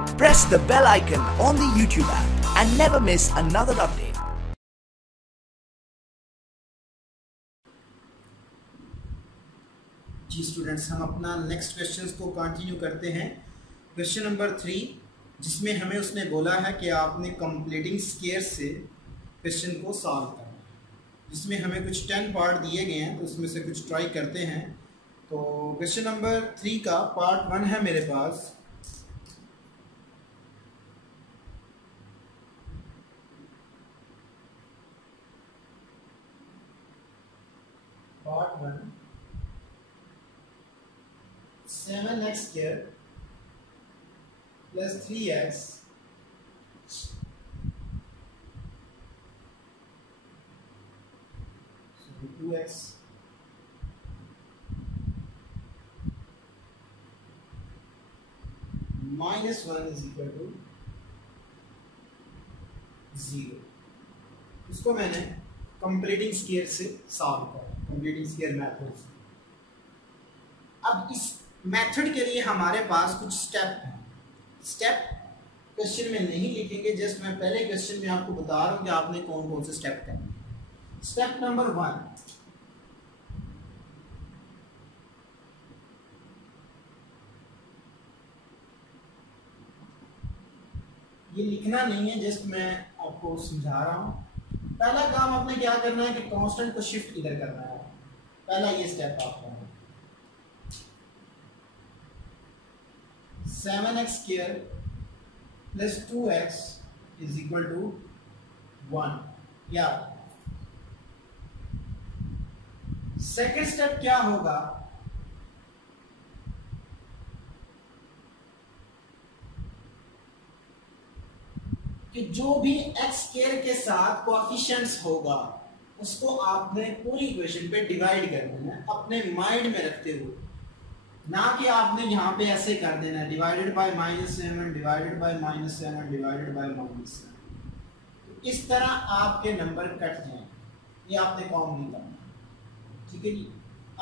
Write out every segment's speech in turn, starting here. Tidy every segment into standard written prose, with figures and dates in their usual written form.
Press the bell icon on the YouTube app and never miss another update. Ji students, हम अपना next questions को continue करते हैं। Question number 3, जिसमें हमें उसने बोला है कि आपने कंप्लीटिंग स्क्वायर्स से क्वेश्चन को सॉल्व करना है, जिसमें हमें कुछ 10 पार्ट दिए गए हैं, तो उसमें से कुछ ट्राई करते हैं। तो क्वेश्चन नंबर 3 का पार्ट 1 है मेरे पास। Part 1, 7x square plus 3x so 2x minus 1 is equal to 0। इसको मैंने कंप्लीटिंग स्क्वायर से सॉल्व किया, कंप्लीटिंग स्क्वायर मेथड से। अब इस मेथड के लिए हमारे पास कुछ स्टेप हैं। स्टेप क्वेश्चन में नहीं लिखेंगे, जस्ट मैं पहले क्वेश्चन में आपको बता रहा हूं कि आपने कौन कौन से स्टेप करने हैं। स्टेप नंबर 1, ये लिखना नहीं है, जस्ट मैं आपको समझा रहा हूं। पहला काम आपने क्या करना है कि कांस्टेंट को शिफ्ट इधर करना है। पहला ये स्टेप आप करना है। 7x square plus 2x is equal to 1। या सेकेंड स्टेप क्या होगा, कि जो भी x स्क्वायर के साथ कोएफिशिएंट्स होगा उसको आपने पूरी इक्वेशन पे डिवाइड कर देना है, अपने माइंड में रखते हुए, ना कि आपने यहाँ पे ऐसे कर देना है divided by -7 divided by -7 divided by -7। इस तरह आपके नंबर कट जाएं, ये आपने काम नहीं करना, ठीक है जी।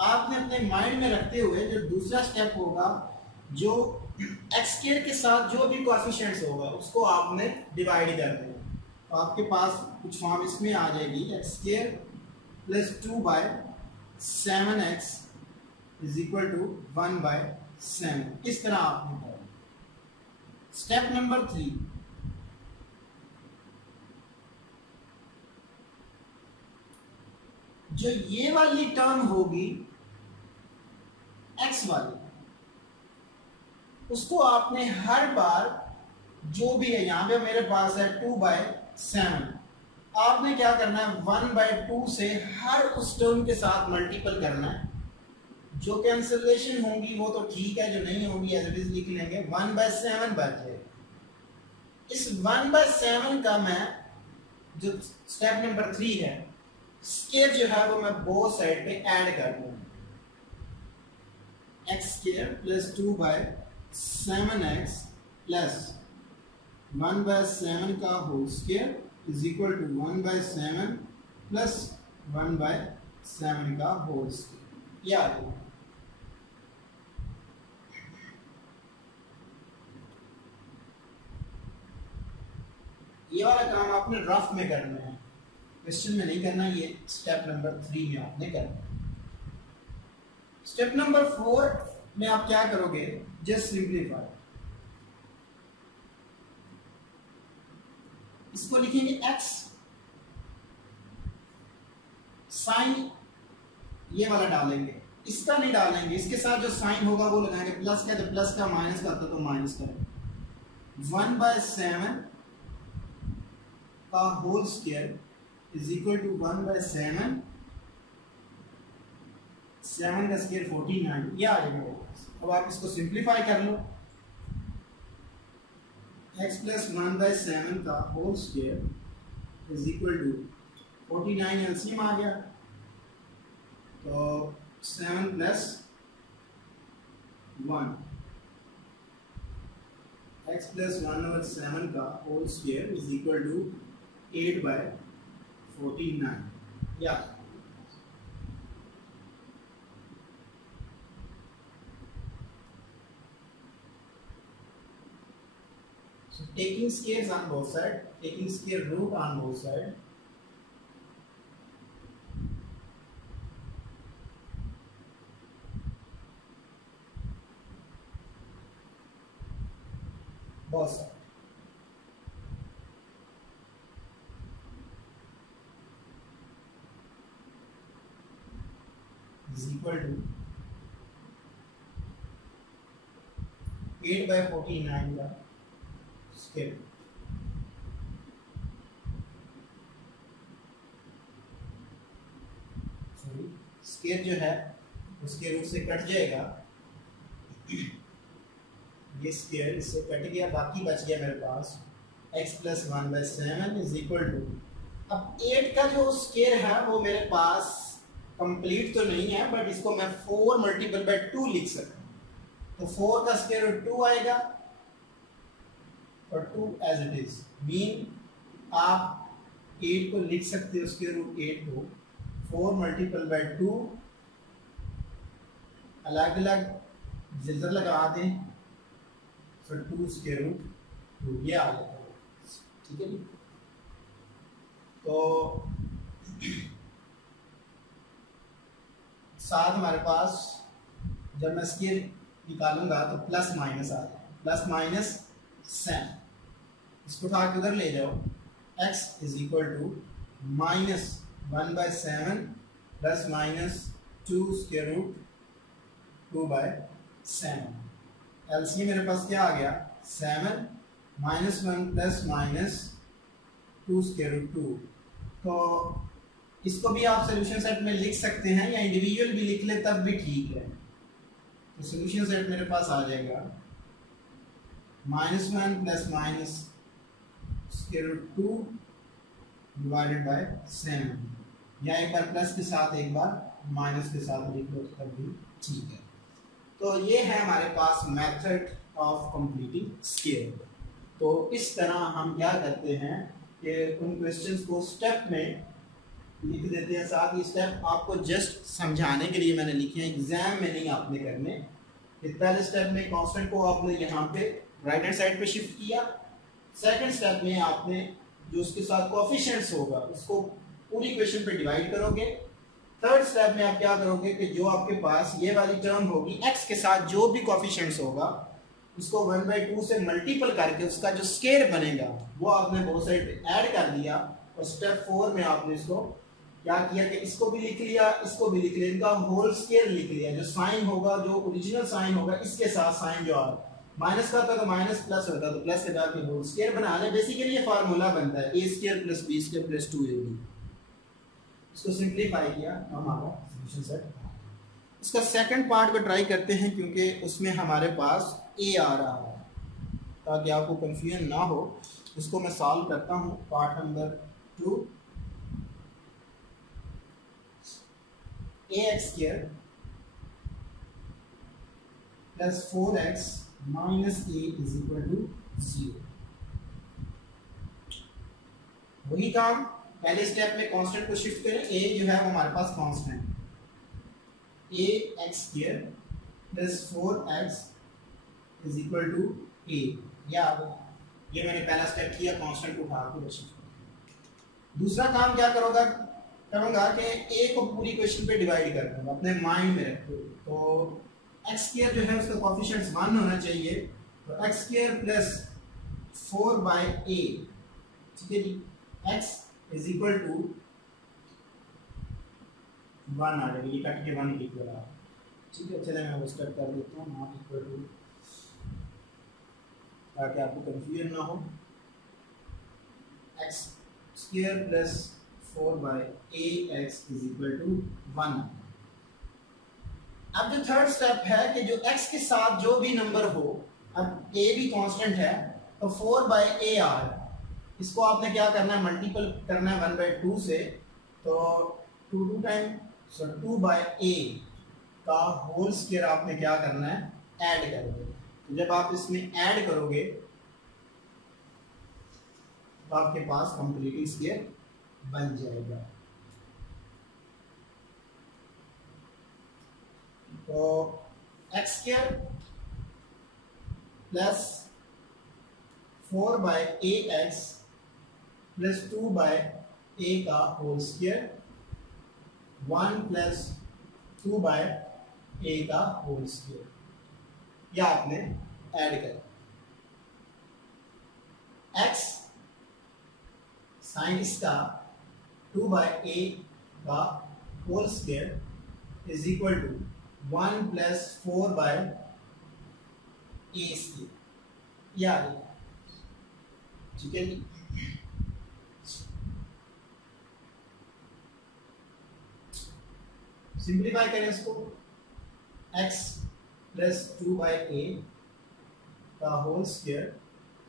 आपने अपने माइंड में रखते हुए जो दूसरा स्टेप होगा, जो एक्स स्क्वायर के साथ जो भी कोएफिशिएंट्स होगा उसको आपने डिवाइड कर देना। तो आपके पास कुछ फॉर्म इसमें आ जाएगी, x square plus 2/7x is equal to 1/7। इस तरह आपने करा। स्टेप नंबर 3, जो ये वाली टर्म होगी x वाली, उसको आपने हर बार जो भी है, यहां पे मेरे पास है 2/7, आपने क्या करना है 1/2 से हर उस टर्म के साथ मल्टीपल करना है। जो कैंसिलेशन होंगी वो तो ठीक है, जो नहीं होंगी एज इट इज लिख लेंगे। 1/7 बच जाएगा। इस 1/7 का मैं जो स्टेप नंबर 3 है, स्क्वायर जो है वो मैं बोथ साइड पे ऐड कर दूंगा। x square plus 2/7x plus 1/7 का whole square is equal to 1/7 plus 1/7 का होल स्क्वायर। याद रखो, ये वाला काम आपने रफ में करना है, क्वेश्चन में नहीं करना। ये स्टेप नंबर 3 में आपने करना है। स्टेप नंबर 4 में आप क्या करोगे, जस्ट सिंप्लीफाई। इसको लिखेंगे x, साइन ये वाला डालेंगे, इसका नहीं डालेंगे, इसके साथ जो साइन होगा वो लगाएंगे। प्लस का तो प्लस का, माइनस का तो माइनस का। 1/7 का whole square is equal to 1/7, 7 का स्क्वायर 49। ये आ जाएगा। अब आप इसको सिंप्लीफाई कर लो। x प्लस 1/7 का whole square is equal to 49, LCM आ गया, तो 7 प्लस 1, x प्लस 1/7 का whole square is equal to 8/49। या So taking squares on both sides, taking square root on both sides, both sides. Is equal to 8 by 49 का square. Sorry, square जो है उसके root से कट जाएगा, ये square इससे कट गया, बाकी बच गया मेरे पास x plus 1/7 is equal to, अब 8 का जो स्क्वायर है वो मेरे पास कंप्लीट तो नहीं है, बट इसको मैं 4 मल्टीपल बाय 2 लिख सकता हूँ। तो 4 का स्क्वायर रूट 2 आएगा और 2 एज इट इज मीन आप 8 को लिख सकते हो, स्क्वायर रूट 8 को 4 मल्टीपल बाय 2, अलग अलग जिल्जर लगा दें, फिर 2 स्क्वायर रूट 2 ये आ जाता है, ठीक है। तो साथ हमारे पास जब मैं स्क्वायर निकालूंगा तो प्लस माइनस आ जाए, प्लस माइनस 7, इसको उठा के उधर ले जाओ, x is equal to minus 1/7 plus minus 2 square root 2/7। LCM मेरे पास क्या आ गया 7 minus 1 plus minus 2 square root 2। तो इसको भी आप सोल्यूशन सेट में लिख सकते हैं या इंडिविजुअल भी लिख ले तब भी ठीक है। तो सोल्यूशन सेट मेरे पास आ जाएगा -1 plus minus square root 2 divided by 7, या एक बार प्लस के साथ एक बार माइनस के साथ लिख लो तब भी ठीक है। तो ये है हमारे पास मेथड ऑफ कंप्लीटिंग स्क्वायर। तो इस तरह हम क्या करते हैं कि उन क्वेश्चंस को स्टेप में लिख देते हैं, साथ ही स्टेप आपको जस्ट समझाने के लिए मैंने लिखे हैं, एग्जाम में नहीं आपने करने। पहले स्टेप में कांस्टेंट को आपने यहाँ पे राइट हैंड साइड पे शिफ्ट किया, सेकंड स्टेप में आपने जो उसके साथ कोएफिशिएंट्स होगा उसको पूरी इक्वेशन पे डिवाइड करोगे, थर्ड स्टेप में आप क्या करोगे कि जो आपके पास ये वाली टर्म होगी x के साथ जो भी कोएफिशिएंट्स होगा उसको 1/2 से मल्टीपल करके उसका जो स्क्वायर बनेगा वो आपने बोथ साइड पे ऐड कर दिया, और स्टेप 4 में आपने इसको क्या किया कि इसको भी लिख लिया, इसको भी लिख लिया, इनका होल स्क्वायर लिख लिया, जो साइन होगा जो ओरिजिनल साइन होगा इसके साथ साइन जो माइनस का था तो माइनस, प्लस होता तो प्लस के बाद में होल स्क्वायर बना ले। बेसिकली ये फार्मूला बनता है a² + b² + 2ab। इसको सिंपलीफाई किया हमारा सॉल्यूशन सेट। इसका सेकंड पार्ट को ट्राई करते हैं क्योंकि उसमें हमारे पास a आ रहा है, ताकि आपको कंफ्यूजन ना हो। इसको मैं सॉल्व करता हूँ। Part number 2, ax² + 4x - a = 0। वही काम पहले स्टेप में कांस्टेंट को शिफ्ट करें, a जो है वो हमारे पास कांस्टेंट, ax² + 4x = a, या ये मैंने पहला स्टेप किया, कांस्टेंट को उठा के शिफ्ट। दूसरा काम क्या करूंगा कि a को पूरी इक्वेशन पे डिवाइड कर दूंगा, अपने माइंड में रखो। तो x² जो है उसका कोएफिशिएंट्स 1 होना चाहिए, तो x² + 4/a, ठीक है जी, x = 1 आ जाएगा, ये कट के 1 इक्वल आ, ठीक है। चलिए मैं वो स्टेप कर देता हूँ, नॉट इक्वल टू, ताकि आपको कंफ्यूजन ना हो। x² + 4/ax = 1। अब जो थर्ड स्टेप है कि जो x के साथ जो भी नंबर हो, अब a भी कांस्टेंट है तो 4/ar, इसको आपने क्या करना है, मल्टीपल करना है 1/2 से, तो 2 टाइम 2/a का होल स्क्वायर आपने क्या करना है, ऐड करोगे। तो जब आप इसमें ऐड करोगे तो आपके पास कंप्लीट स्क्वायर बन जाएगा। तो x² + 4/ax प्लस 2/a का होल स्क्वायर 1 प्लस 2/a का होल स्क्वायर। यह आपने ऐड कर x साइन इसका 2/a का whole square is equal to 1 plus 4/a square. यह आ गया, ठीक है जी। सिंप्लीफाई करें इसको, x प्लस 2/a का whole square,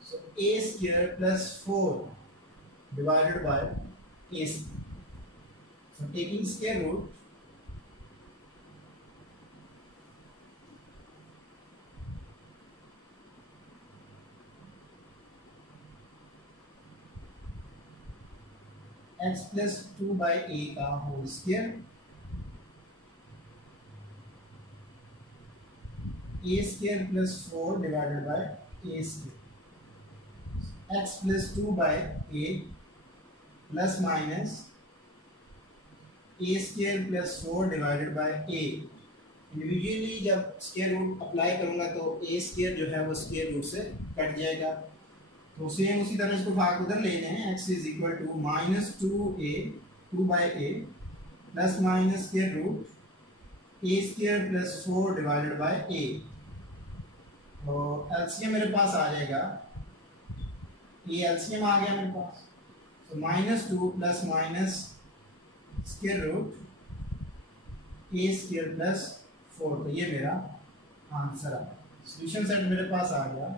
so a square plus 4 divided by a square. So taking square root, x plus 2/a का whole square a square plus 4 divided by a square. x plus 2/a plus minus a square plus 4 divided by a। Individually जब square root apply करूंगा तो a square जो है वो square root से cut जाएगा। तो सेम उसी तरह इसको भाग उधर लेने हैं। x is equal to minus 2/a plus minus square root a square plus 4 divided by a। तो एलसीएम मेरे पास आ जाएगा, ये एलसीएम आ गया मेरे पास। तो -2 plus minus square root a square plus 4। तो ये मेरा आंसर आ गया। सॉल्यूशन सेट मेरे पास आ गया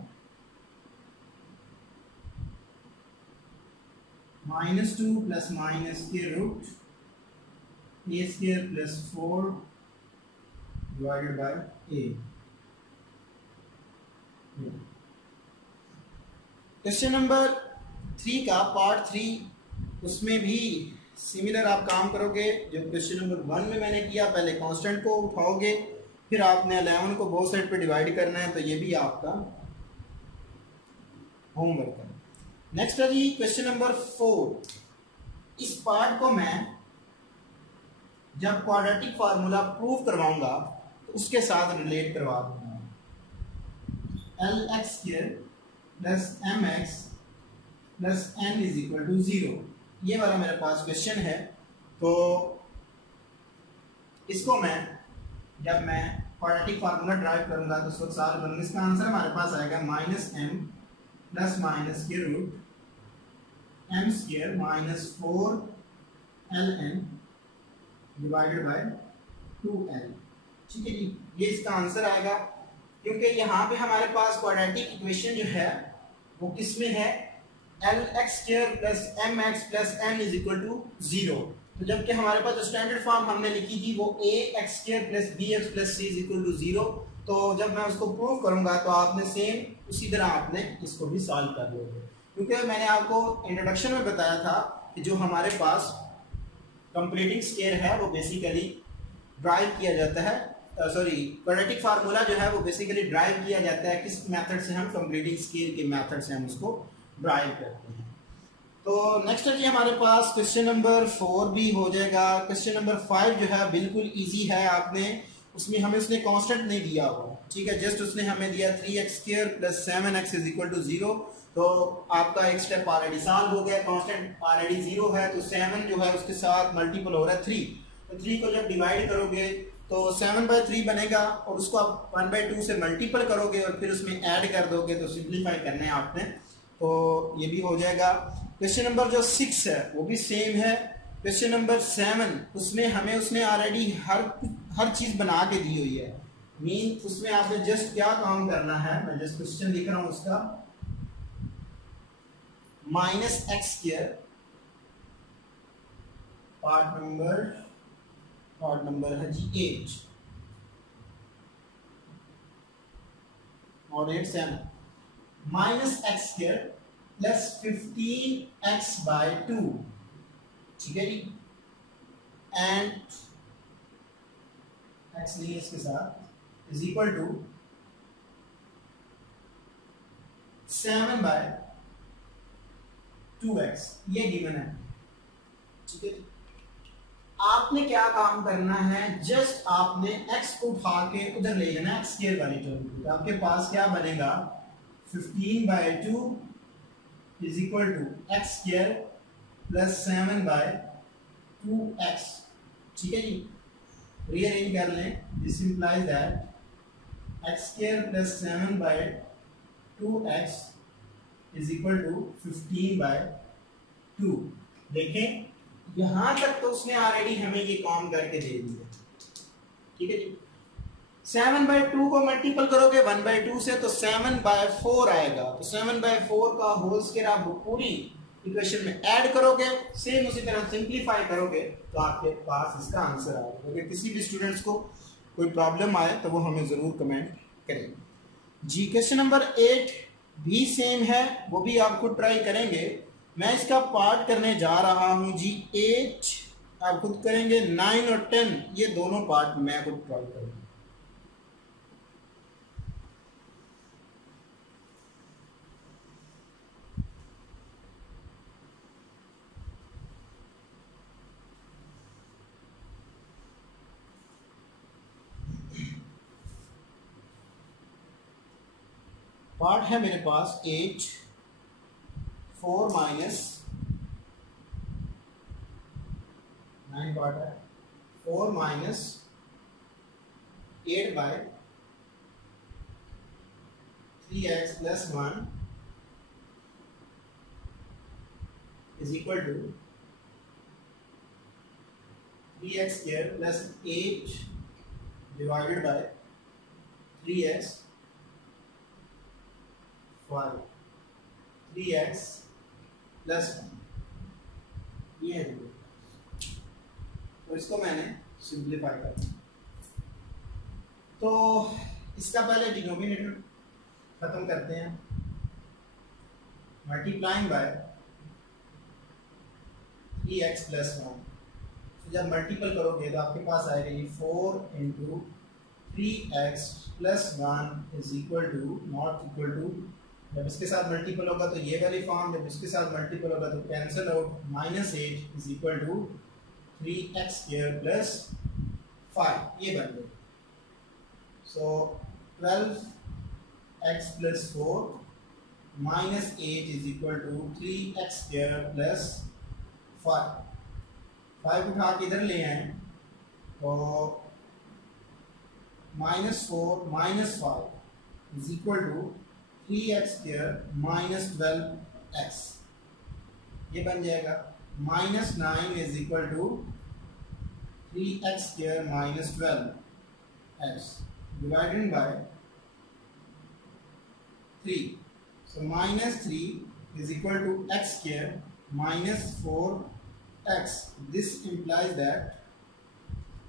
-2 plus minus square root a square plus 4 divided by a। Question number 3 का पार्ट 3, उसमें भी सिमिलर आप काम करोगे जो क्वेश्चन नंबर 1 में मैंने किया। पहले कांस्टेंट को उठाओगे, फिर आपने 11 को बोथ साइड पे डिवाइड करना है। तो ये भी आपका होमवर्क है। नेक्स्ट है जी क्वेश्चन नंबर 4। इस पार्ट को मैं जब क्वाड्रेटिक फार्मूला प्रूव करवाऊंगा तो उसके साथ रिलेट करवा दूंगा। LX² plus MX plus N is equal to 0, ये वाला मेरे पास क्वेश्चन है। तो इसको मैं जब मैं क्वाड्रेटिक फार्मूला ड्राइव करूंगा तो उसको सॉल्व करूंगा। इसका आंसर हमारे पास आएगा -m plus minus square root m square minus 4ln divided by 2l। ठीक है जी, ये इसका आंसर आएगा। क्योंकि यहाँ पे हमारे पास क्वाड्रेटिक इक्वेशन जो है वो किस में है, LX² plus MX plus N is equal to 0। तो जबकि हमारे पास जो स्टैंडर्ड फॉर्म हमने लिखी थी वो AX² plus BX plus C is equal to 0। तो जब मैं उसको प्रूव करूंगा तो आपने सेम उसी तरह आपने इसको भी सॉल्व कर लोगे। क्योंकि मैंने आपको इंट्रोडक्शन में बताया था कि जो हमारे पास कंप्लीटिंग स्क्वायर है वो बेसिकली ड्राइव किया जाता है, क्वाड्रेटिक फार्मूला जो है वो बेसिकली ड्राइव किया जाता है किस मेथड से, हम कंप्लीटिंग स्केल के मेथड से हम उसको ड्राइव करते हैं। तो नेक्स्ट है जी हमारे पास क्वेश्चन नंबर 4 भी हो जाएगा। क्वेश्चन नंबर 5 जो है बिल्कुल इजी है। आपने उसमें उसने कांस्टेंट नहीं दिया हुआ, ठीक है, जस्ट उसने हमें दिया 3x² plus 7x is equal to 0। तो आपका एक स्टेप ऑलरेडी सॉल्व हो गया, कांस्टेंट ऑलरेडी 0 है। तो 7 जो है उसके साथ मल्टीपल हो रहा है 3। तो 3 को जब डिवाइड करोगे तो 7/3 बनेगा और उसको आप 1/2 से मल्टीपल करोगे और फिर उसमें ऐड कर दोगे। तो सिंप्लीफाई करना है आपने, तो ये भी हो जाएगा। क्वेश्चन नंबर जो 6 है वो भी सेम है। क्वेश्चन नंबर 7 उसमें हमें उसने ऑलरेडी हर चीज बना के दी हुई है। मीन उसमें आपने जस्ट क्या काम करना है, मैं जस्ट क्वेश्चन लिख रहा हूं उसका, -x² पार्ट नंबर है जी 8 और 8 7 -x² प्लस 15x/2, ठीक है जी, एंड x नहीं है इसके साथ, इज इक्वल टू 7/2 2x, ये गिवन है, ठीक है। आपने क्या काम करना है, जस्ट आपने x को उठा के उधर ले जाना x स्क्वायर वाली टर्म को, तो आपके पास क्या बनेगा 15/2 is equal to x square plus 7/2x, ठीक है जी। रीअरेंज कर लें, this implies that x square plus 7/2x is equal to 15/2। देखें यहां तक तो उसने ऑलरेडी हमें ये काम करके दे दिया, ठीक है जी। 7/2 को मल्टीपल करोगे 1/2 से तो 7/4 आएगा, तो 7/4 का होल स्क्वायर आप पूरी इक्वेशन में ऐड करोगे, सेम उसी तरह सिंप्लीफाई करोगे तो आपके पास इसका आंसर आएगा। अगर किसी भी स्टूडेंट्स को कोई प्रॉब्लम आए तो वो हमें जरूर कमेंट करें जी। क्वेश्चन नंबर 8 भी सेम है, वो भी आप खुद ट्राई करेंगे। मैं इसका पार्ट करने जा रहा हूं जी। 8 आप खुद करेंगे, 9 और 10 ये दोनों पार्ट मैं खुद ट्राई करूंगा। पार्ट है मेरे पास 8, 4 माइनस 9 पार्ट है, 4 minus 8/3x plus 1 is equal to 3x square plus 8 divided by 3x 3x plus 1, ये है। तो इसको मैंने सिंप्लीफाई कर दिया, तो इसका पहले डिनोमिनेटर खत्म करते हैं, मल्टीप्लाइंग बाय 3x प्लस 1। तो जब मल्टीपल करोगे तो आपके पास आएगा ये 4 into 3x plus 1 is equal to not equal to, जब इसके साथ मल्टीपल होगा तो ये वाली फॉर्म, जब इसके साथ मल्टीपल होगा तो cancel out, -8 is equal to 3x square plus 5, ये बन गया। So 12x plus 4 -8 is equal to 3x square plus 5। 5 उठा के इधर ले आए तो -4 - 5 is equal to 3x square minus 12x, ये बन जाएगा। -9 is equal to 3x square minus 12x divided by 3, so -3 is equal to x square minus 4x, this implies that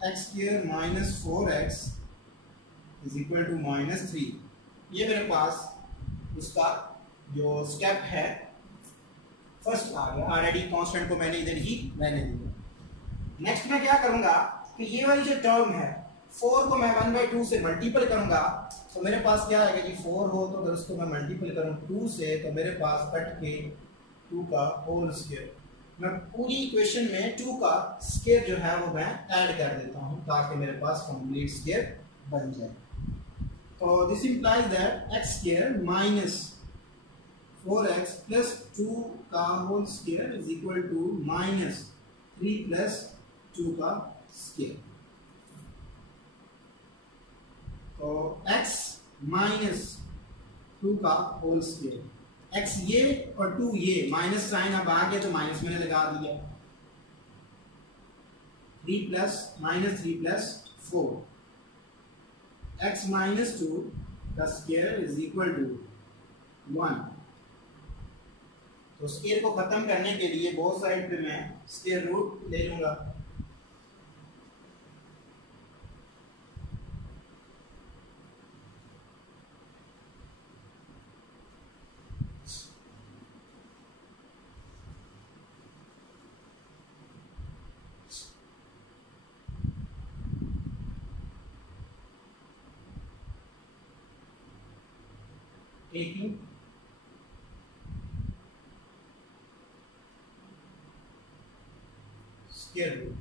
x square minus 4x is equal to -3। ये मेरे पास उसका जो step है first आ गया, already constant को मैंने इधर ही रहने दिया। नेक्स्ट मैं क्या करूंगा कि ये वाली जो टर्म है 4 को मैं 1/2 से मल्टीपल करूंगा, तो मेरे पास क्या आएगा जी, 4 हो तो अगर उसको मैं मल्टीपल करूं 2 से तो मेरे पास कट के 2 का होल स्क्वायर, मैं पूरी इक्वेशन में 2 का स्क्वायर जो है वो मैं ऐड कर देता हूं ताकि मेरे पास कंप्लीट स्क्वायर बन जाए। तो this implies that x square minus 4x plus 2 का whole square is equal to -3 plus 2 का स्क्वायर। तो x माइनस 2 का होल स्क्वायर, x ये और 2 ये, माइनस साइन अब आ गया तो माइनस मैंने लगा दिया, 3 प्लस 4, x माइनस 2 का स्क्वायर इज इक्वल टू 1। तो स्क्वायर को खत्म करने के लिए बोथ साइड पे मैं स्क्वायर रूट ले लूंगा। taking square root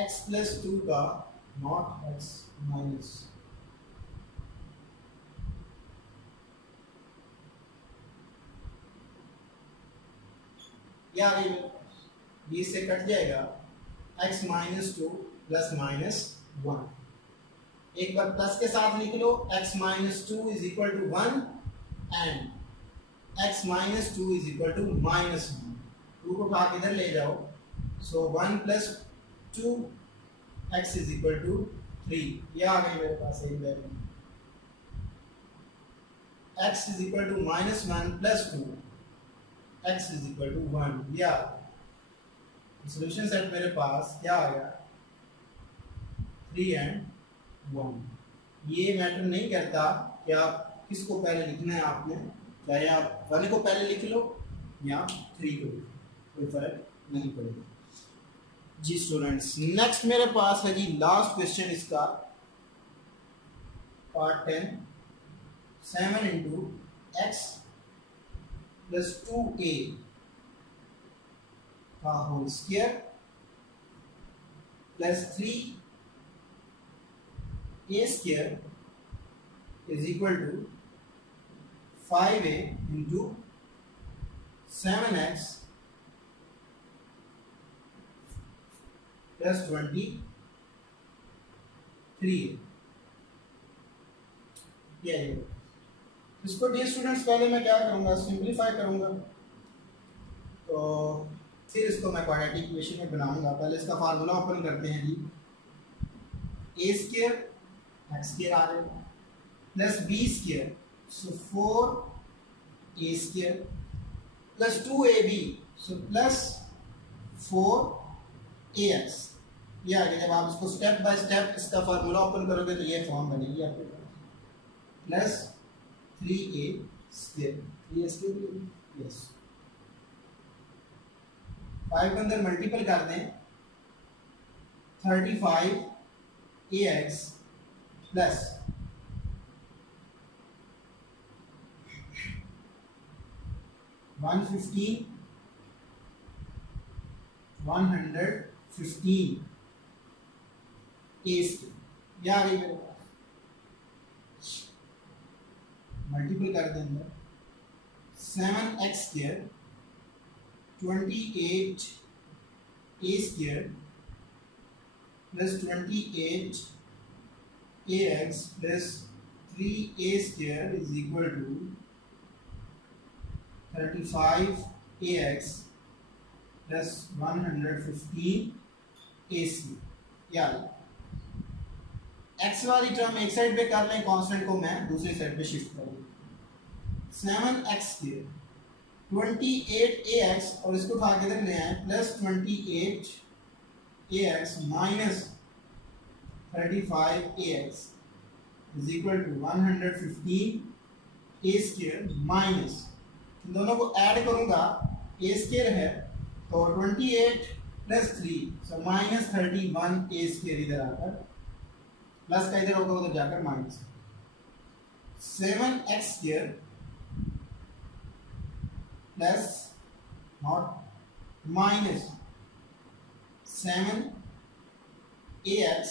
x plus 2 का नॉट x माइनस या ये से कट जाएगा x माइनस 2 प्लस माइनस 1। एक बार प्लस के साथ लिख लो x minus 2 is equal to 1 and x minus 2 is equal to minus 1। 2 को उठा इधर ले जाओ, so 1 plus 2 x is equal to 3। ये आ गई मेरे पास एक value. x is equal to minus 1 plus 2 x is equal to 1। या सॉल्यूशन सेट मेरे पास क्या आ गया 3 एंड 1। ये मैटर नहीं करता कि आप किसको पहले लिखना है, आपने चाहे आप 1 को पहले लिख लो या 3 को, कोई फर्क नहीं पड़ेगा जी स्टूडेंट्स। नेक्स्ट मेरे पास है जी लास्ट क्वेश्चन इसका, part 10, 7 into x plus 2a का whole square plus 3a square is equal to 5a into 7x plus 23। ये इसको डियर स्टूडेंट्स पहले मैं क्या करूंगा, सिंपलीफाई करूंगा, तो फिर इसको मैं क्वाड्रेटिक इक्वेशन में बनाऊंगा। पहले इसका फार्मूला ओपन करते हैं जी, a स्क्वायर x स्क्वायर आ जाएगा plus b square, so 4a square plus 2ab, so plus 4ax। ये आ गया। जब आप इसको स्टेप बाय स्टेप इसका फार्मूला ओपन करोगे तो ये फॉर्म बनेगी आपके पास, plus 3a square, 3a square yes 5 के अंदर मल्टीपल कर दें 35ax प्लस 115 a स्क्वायर। ये आ गई मेरे पास, मल्टीपल कर दें अंदर 7x square 28 a square plus 28 ax plus 3a square is equal to 35 ax plus 115 a square. यार x वाली टर्म एक साइड पे कर लें, कांस्टेंट को मैं दूसरी साइड पे शिफ्ट कर दूं। 7x स्क्वायर 28ax और इसको उठा के इधर ले आए plus 28ax minus 35ax is equal to 115a square minus, दोनों को ऐड करूंगा a स्क्वायर है तो 28 plus 3 so minus 31a square, इधर आकर प्लस का इधर होगा उधर जाकर minus 7x square plus not minus 7ax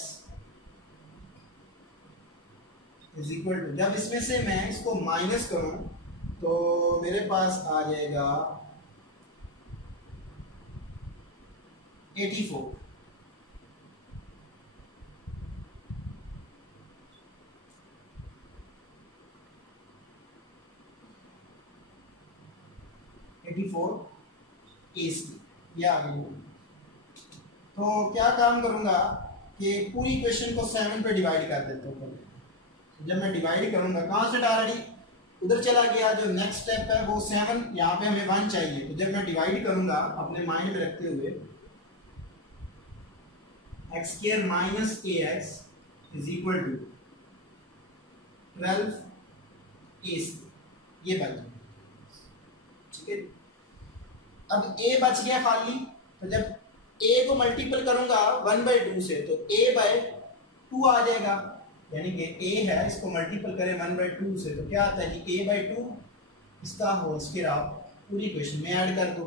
is equal to, जब इसमें से मैं इसको माइनस करूं तो मेरे पास आ जाएगा 84। या तो क्या काम करूंगा कि पूरी इक्वेशन को 7 पे डिवाइड कर देता हूँ। जब मैं डिवाइड करूंगा, कहां से ऑलरेडी उधर चला गया, जो नेक्स्ट स्टेप है वो 7, यहाँ पे हमें 1 चाहिए, तो जब मैं डिवाइड करूंगा अपने माइंड में रखते हुए x square minus ax is equal to 12a square, ये बच गया। ठीक है, अब a बच गया खाली, तो जब a को मल्टीपल करूंगा 1/2 से तो a बाय 2 आ जाएगा, यानी कि a है, इसको मल्टीपल करें 1/2 से तो क्या आता है कि a/2 इसका होल स्क्वायर आप पूरी इक्वेशन में ऐड कर दो,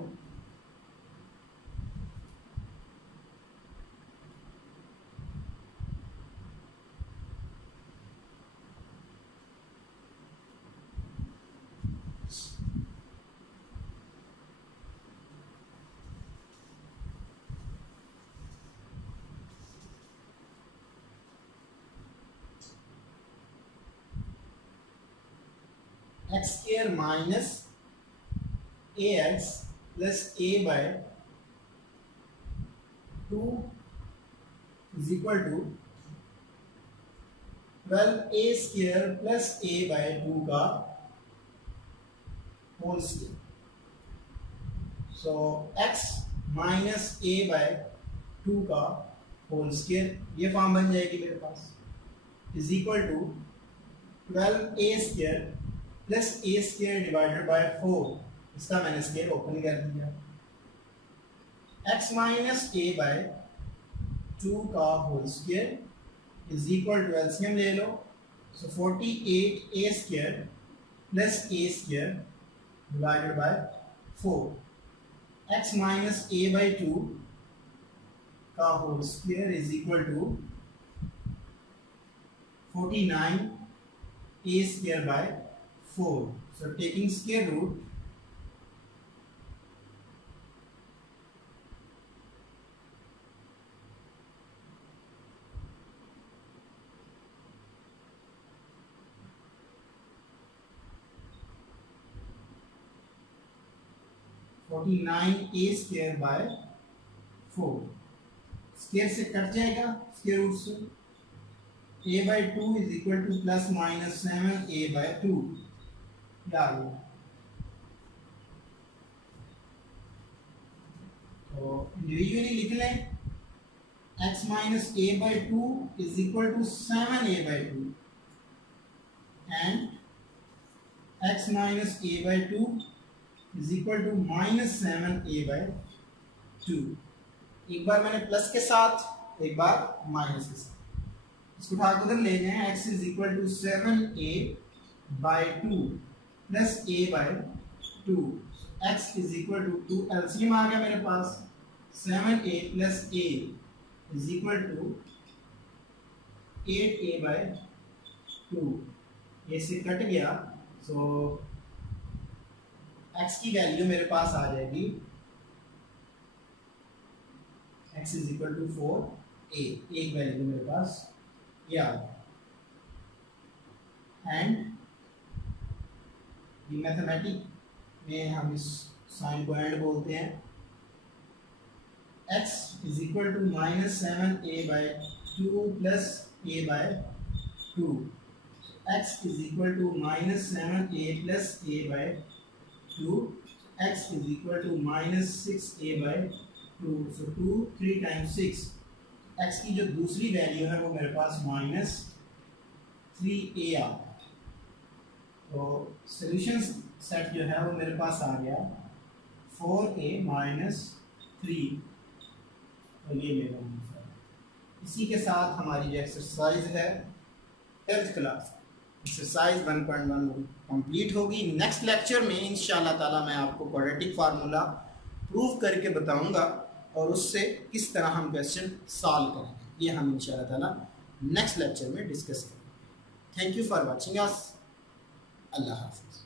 x square minus a x plus a by 2 is equal to 12 a square plus a by 2 का whole square. So x minus a by 2 का होल स्क्वायर, ये फॉर्म बन जाएगी मेरे पास, is equal to 12 a square plus a square divided by 4, इसका मैंने square open कर दिया, एक्स माइनस ए बाय 2 का whole square is equal to, LCM ले लो, so 48 a square plus a square divided by 4, x minus a by 2 का whole square is equal to 49 a square by 4. So taking square root, a square by 4, square से cut जाएगा square root से, a by 2 is equal to plus minus 7a by 2, यार तो individually लिख लें, x minus a by 2 is equal to 7a by 2 and x minus a by 2 is equal to minus 7a by 2। एक बार मैंने plus के साथ, एक बार minus के साथ, इसको उठा कर ले जाएं, x is equal to 7a by 2 plus a by 2, x is equal to 2, LCM आ गया मेरे पास, 7a plus a is equal to 8a by 2, ये से कट गया, सो x की वैल्यू मेरे पास आ जाएगी, x is equal to 4a, एक वैल्यू मेरे पास एंड मैथमेटिक में हम इस साइन को एंड बोलते हैं, x is equal to minus 7a by 2 plus a by 2, x is equal to minus 7a plus a by 2, x is equal to minus 6a by 2, so 2 3 times 6, x की जो दूसरी value है वो मेरे पास minus 3a आ, तो solution set जो है वो मेरे पास आ गया 4a माइनस 3, तो ये मेरा आंसर है। इसी के साथ हमारी जो एक्सरसाइज है 10th क्लास एक्सरसाइज 1.1 कंप्लीट होगी। नेक्स्ट लेक्चर में इंशाल्लाह ताला मैं आपको क्वाड्रेटिक फार्मूला प्रूव करके बताऊंगा और उससे किस तरह हम क्वेश्चन सॉल्व करेंगे, ये हम इंशाल्लाह ताला नेक्स्ट लेक्चर में डिस्कस करेंगे। Thank you for watching us. अल्लाह हाफिज़।